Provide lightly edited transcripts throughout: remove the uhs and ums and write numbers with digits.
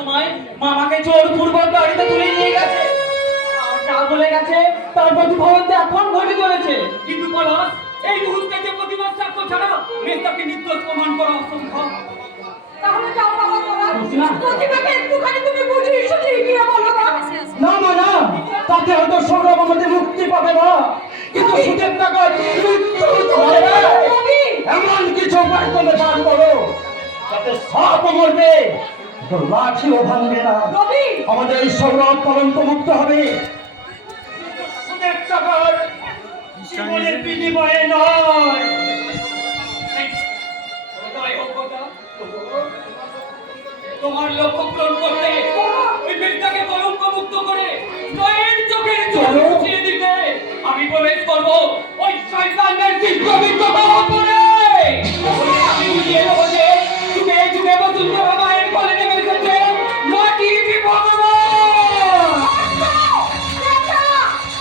সময় মামাকে জোরপূর্বক গাড়িতে তুলে নিয়ে গেছে। আর যা বলে গেছে তার প্রতিফলনতে এখন ঘটে চলেছে। কিন্তু পলাশ, এই মুহূর্তে যে প্রতিবাদ সাক্ষ্য ছাড়া মেয়েটাকে নির্দোষ প্রমাণ করা অসম্ভব। তাহলে যাও বাবা পলাশ, প্রতিভাকে একটুখানি তুমি বুঝিয়ে সুঝিয়ে গিয়ে বলো না। না মা না, তাতে হয়তো সৌরভ আমাদের মুক্তি পাবে না, কিন্তু সুদের টাকা এমন কিছু উপায় তুমি বার করো যাতে সাপ মরবে লাঠিও ভাঙবে না, আমাদের এই সৌরভ কলঙ্ক মুক্ত হবে। সুদের টাকার জীবনের বিনিময়ে নয়। তোমার লক্ষ্য পূরণ করতে ওই মেয়েটাকে কলঙ্ক মুক্ত করে নয়ের চোখের জল মুছিয়ে দিতে আমি প্রবেশ করবো ওই শয়তানের চিত্রবিত্ত করে। আমি বুঝিয়ে দেবো যে যুগে যুগে বসুন্ধরা মায়ের কোলে নেমে এসেছে মাটি ভগবান।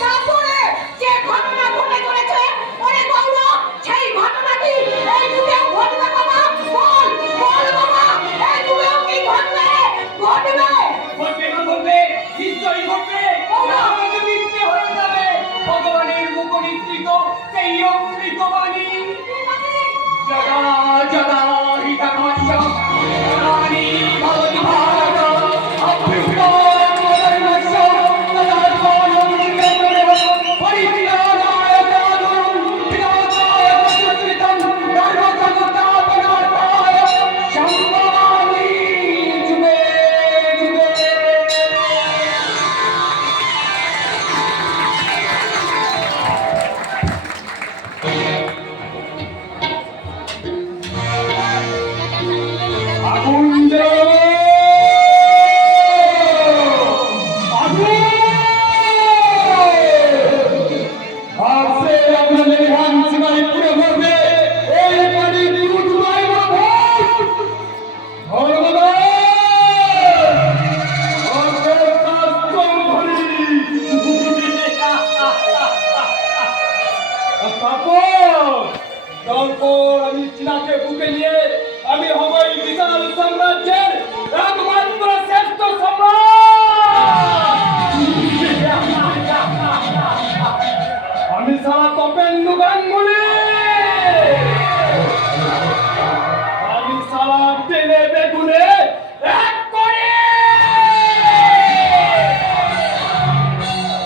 তারপরে যে ঘটনা ঘটে চলেছে ওরে গৌরব, সেই ঘটনাটি এই যুগে ঘটবে বাবা। বল বল বাবা, এই যুগে কি ঘটবে? ঘটবে ঘটবে না ঘটবে, নিশ্চয়ই ঘটবে। আমাকে মিথ্যে হয়ে যাবে ভগবানের মুখ নিঃসৃত সেই অমৃত বাণী। জগা জগা হিতাকাশ রানী ভবতি ভারত অভ্যুত্থান মদর্মস্য তদাত্মানং বিবেকদেব পরিত্রাণায় সাধুরং বিনাশায় প্রতিষ্ঠিতং ধর্মসংস্থাপনার্থায় সম্ভবামি যুগে যুগে। আগুন জ্বালানো! আগুন! আজকে আপনাদের ভাঙছি বাড়ি পুড়ে ভরবে, এই বাড়ি দুধ পাইব ধর্মদাস! অর্ধেক কাজ কম করি। তারপর আমি চীনাকে বুকে নিয়ে আমি হব এই বিশাল সাম্রাজ্যের একমাত্র শ্রেষ্ঠ সম্রাট। আমি সারা তপেন্দু গাঙ্গুলি, আমি সারা তেলে বেগুনে এক করে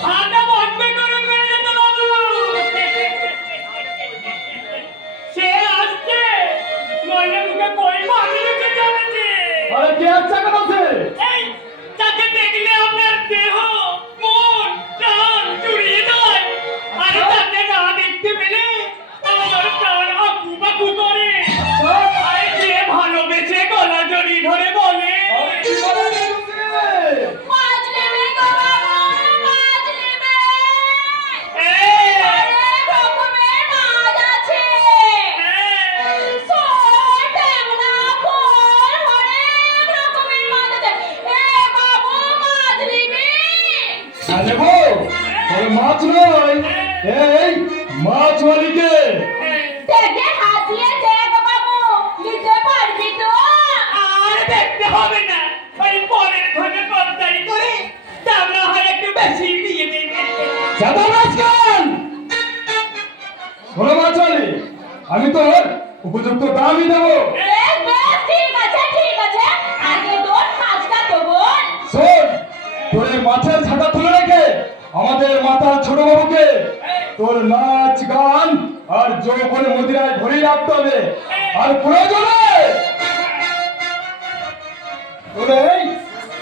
ঠান্ডা বন্ধ করে মেরে যেতে বাবু। সে আসছে নইলে মুখে কই মাটি রেখে যাবেছে। আরে কে আচ্ছা কথা এই তাকে দেখলে আপনার দেহ মন প্রাণ জুড়িয়ে যায়। আর তাকে না দেখতে পেলে আমার প্রাণ আকুপাকু করে। আরে যে ভালোবেসে গলা জড়িয়ে ধরে বলে মাছ নেবে গো বাবা, মাছ নেবে। এই, আরে রকমের মাছ আছে, ছোট ট্যাংরা, বোয়াল, অনেক রকমের মাছ আছে। এ বাবু, মাছ নিবি? আরে বউ, ওই মাছ নয়, এই মাছ মালিকে। দেখে হাসিয়ে দে গো বাবু, নিতে পারবি তো? আর দেখতে হবে না, ওই পরের ধনে কবজারি করে দাম না হয় একটু বেশি দিয়ে দেবে। সাদা মাছ খান, শোনো মাছ মালিক, আমি তোর উপযুক্ত দামই দেবো। বেশ, ঠিক আছে, ঠিক আছে। আগে তোর মাছটা তো বল। শোন, তোর এই মাছের ছাতা তুলে রেখে আমাদের মাতার ছোট বাবুকে তোর নাচ গান আর যৌবনে মদিরায় ভরিয়ে রাখতে হবে। আর প্রয়োজনে তোর এই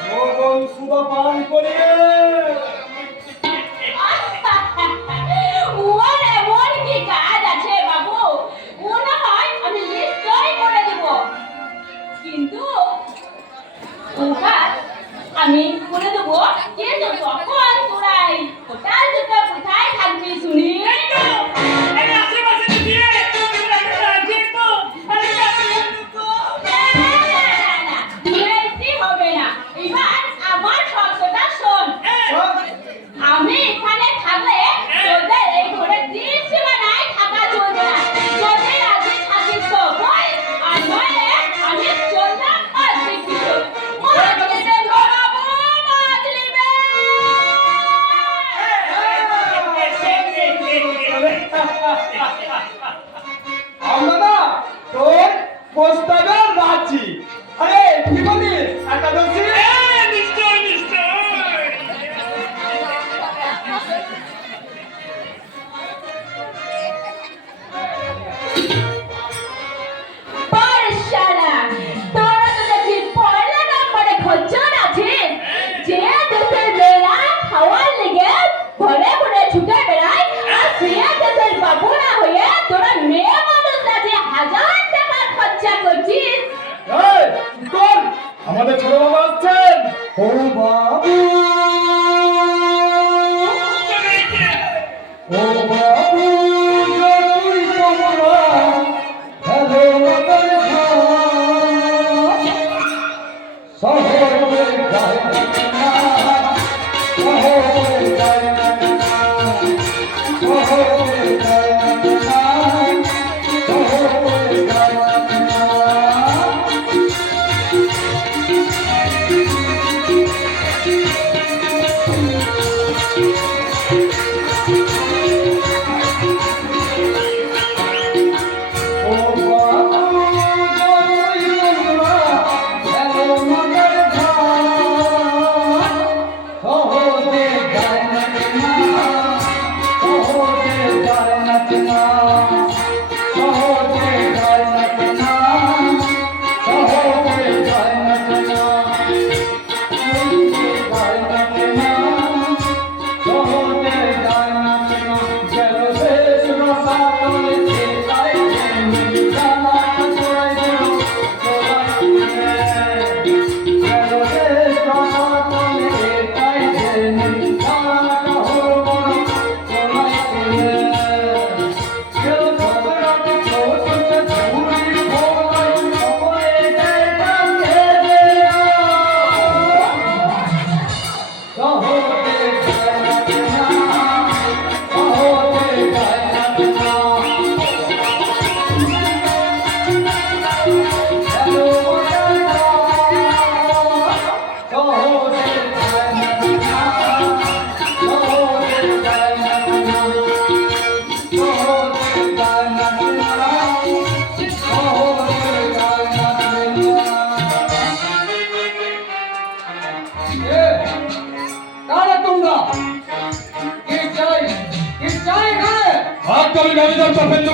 যৌবন সুধা পান করিয়ে ওর এমন কি কাজ আছে বাবু? মনে হয় আমি নিশ্চয়ই করে দেব, কিন্তু ও কাজ আমি করে দেবো, কিন্তু তখন তোরাই কোথায় দুটো কোথায় থাকবি শুনি? এই আশেপাশে দিয়ে তোমরা একটা রাজি তো আরে কাছে তো না, বেশি হবে না। এবার আমার শব্দটা শোন। আমি এখানে থাকলে তোদের এই ঘরে দৃশ্য বানায় থাকা চলবে না। যদি রাজি থাকিস তো বল, আর নইলে আমি চললাম আর দেখি তো। আমাদের ছোট বাবা আসছেন। ও বাবু, ও বাবু, যতই তোমরা হেলো দেখা শহরে যায় না, শহরে যায় না, শহরে যায় না, শহরে যায় না।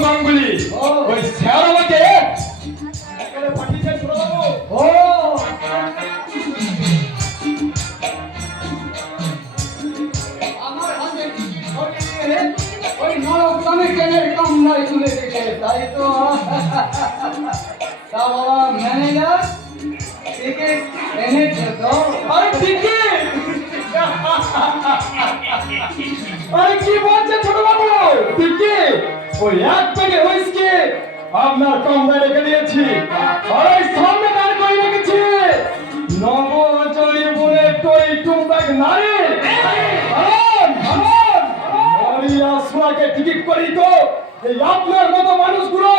গাঙ্গুলি ওই স্যার আমাকে এখানে পাঠিয়েছেন ছোট বাবু। ও আমার হাতে ওই নরক কমিশনের কামনায় তুলে দিয়েছে, তাই তো। তা বাবা ম্যানেজার টিকিট এনেছে তো? আরে টিকিট, আরে কি বলছে ছোট বাবু? টিকিট ওই এক প্যাকেট হুইস্কি আপনার কামরায় রেখে দিয়েছি, আর ওই সামনে দাঁড় করে রেখেছি নবচরী বলে টই টুম্বাক নারী। আসমাকে টিকিট করি তো এই আপনার মতো মানুষগুলো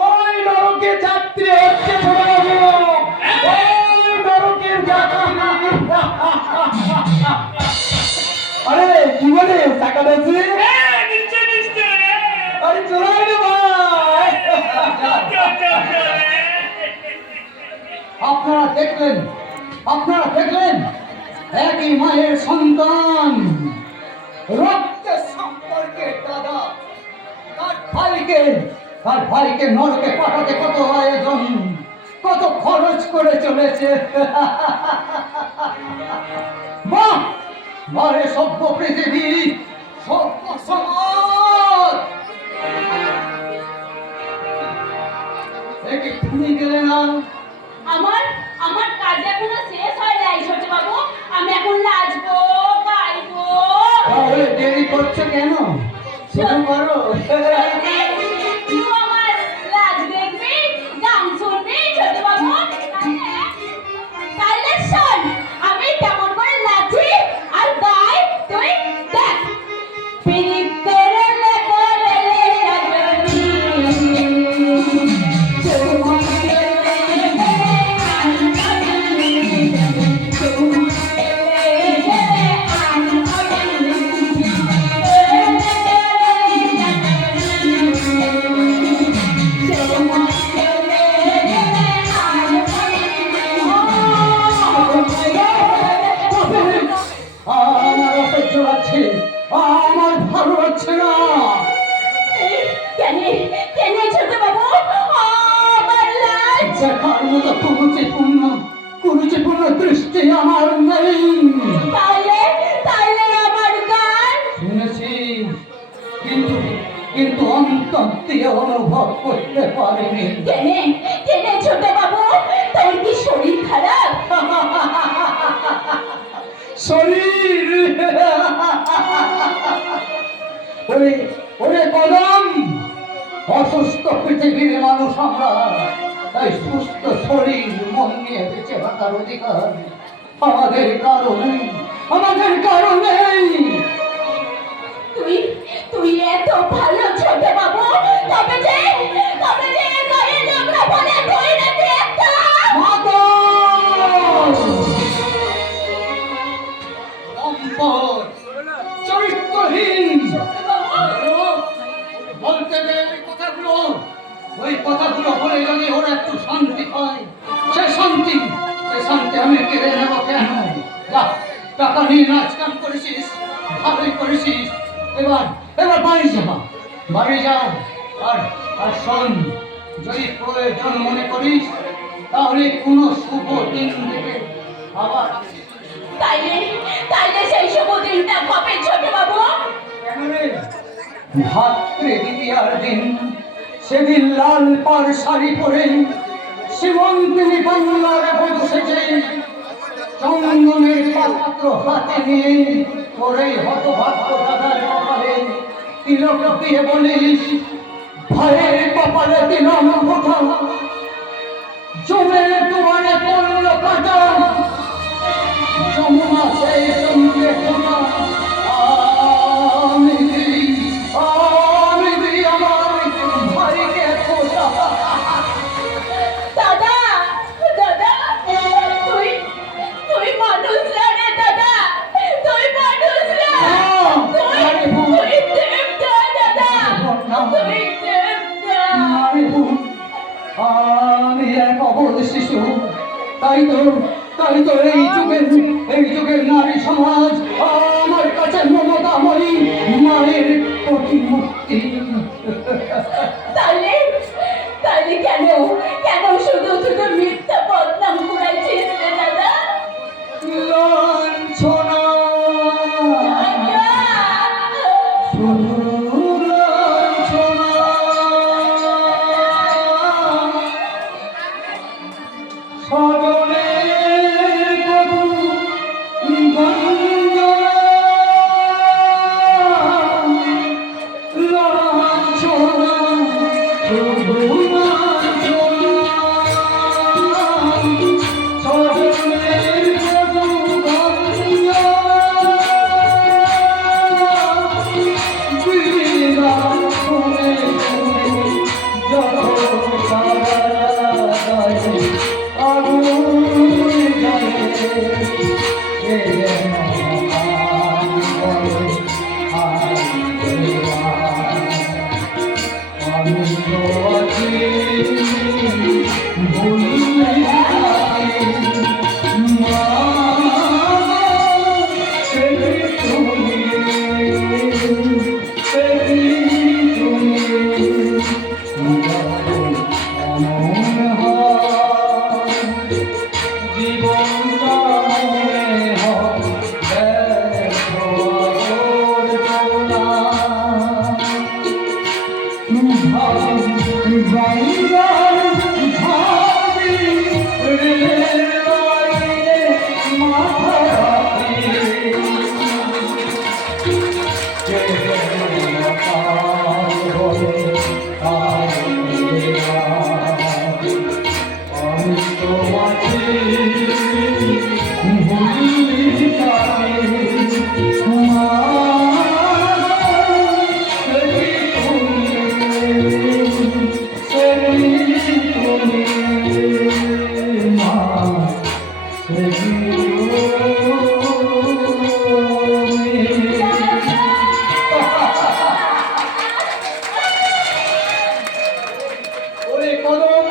ওই নরকে যাত্রী হচ্ছে ছোট বাবু, ওই নরকের যাত্রী। আরে কি বলে টাকা দিয়েছি? আরে চলাই রে ভাই। আপনারা দেখলেন একই মায়ের সন্তান, রক্তের সম্পর্কের দাদা তার ভাইকে নরকে পাঠাতে কত আয়োজন, কত খরচ করে চলেছে। বাহ, মারে সভ্য পৃথিবী, সভ্য সমাজ। তুমি গেলে না? আমার কাজ এখনো শেষ হয় নাই ছোট বাবু, আমি এখন নাচবো গাইবো। তাহলে দেরি করছো কেন? শুরু করো। তুই আমার নাচ দেখবি, গান শুনবি ছোট বাবু? তাহলে শোন, আমি কেমন করে নাচি আর গাই তুই দেখ। পিরিত করে করে সাজনি আমার অসহ্য লাগছে, আমার ভালো লাগছে না। কেন ছোট বাবু আমার লাজ? দেখার মতো কুরুচিপূর্ণ দৃষ্টি আমার নেই। তাইলে আমার গান শুনেছি, কিন্তু অন্তর দিয়ে অনুভব করতে পারিনি। কেন ছোট বাবু, তোর কি শরীর খারাপ? শরীর। ওরে ওরে কদম, অসুস্থ পৃথিবীর মানুষ আমরা, তাই সুস্থ শরীর মন নিয়ে বেঁচে থাকার অধিকার আমাদের কারণে, আমাদের কারণে। তুই তুই এত ভালো ছোট বাবু, তবে যে গায়ে নোংরা বলে তুই নাকি একটা মাতা সম্পদ, চরিত্রহীন। বলতে দে ওই কথাগুলো বলে যদি ওরা একটু শান্তি পায়, সে শান্তি আমি কেড়ে নেব কেন? যা, টাকা নিয়ে নাচ গান করেছিস, ভালোই করেছিস, এবার এবার বাড়ি যা। আর আর শোন, যদি প্রয়োজন মনে করিস তাহলে কোনো শুভ দিন থেকে আবার আসিস। তাইলে সেই শুভ দিনটা কবে ছোট বাবু? কেন রে? ভাদ্রে দ্বিতীয়ার দিন, সেদিন লাল পার শাড়ি পরে সীমন্তিনী বাংলার বধূ সেজে চন্দনের পাত্র হাতে নিয়ে তোর এই হতভাগ্য দাদার কপালে তিলক দিয়ে বলিস, ভাইয়ের কপালে দিলাম ফোঁটা, জমে তোমারে পড়ল কাটা, যমুনা সেই সঙ্গে ফোঁটা, আমি দিই আমার ভাইকে ফোঁটা। দাদা তুই মানুষ না রে দাদা, তুই মানুষ না, তুই দেবতা দাদা, তুই দেবতা। আমি এক অবধ শিশু, তাই তো এই যুগের নারী সমাজ আমার কাছে মমতাময়ী মায়ের প্রতিমূর্তি। তাইলে কেন শুধু মিথ্যা বদনাম করাইছিস রে দাদা? লাঞ্ছনা, শুধু লাঞ্ছনা, স্বজনের কদু গঞ্জনা, লাঞ্ছনা, শুধু লাঞ্ছনা, স্বজনের কদু গঞ্জনা, বিনা শুনে যত সারা গায়ে আগুন জ্বলে, এ যেন আমার বলে আমি তো আছি ভুলে থাকি, মা তুমি জীবনটা মনে হয় দেখো আলোর গঙ্গার ধারে রেলের লাইনে মাথা রাখি, আমি তো আছি ভুলি যাই, মা ওরে কদম,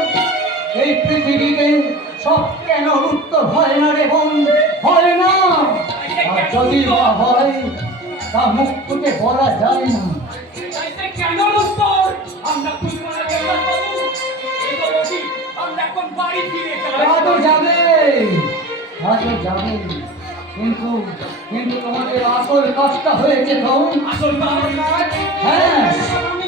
এই পৃথিবীতে সব কেন উত্তর হয় না রে বোন, হয় না। আর যদি বা হয় তা মুখ ফুটে বলা যায় না। তাইতে কেন উত্তর আমরা কুলমারা গেলাম বাবু? এবার বলি আমরা এখন বাড়ি ফিরে যাবে, কিন্তু তোমাদের আসল কাজটা হয়েছে তো। আসল কাজ হ্যাঁ, আমি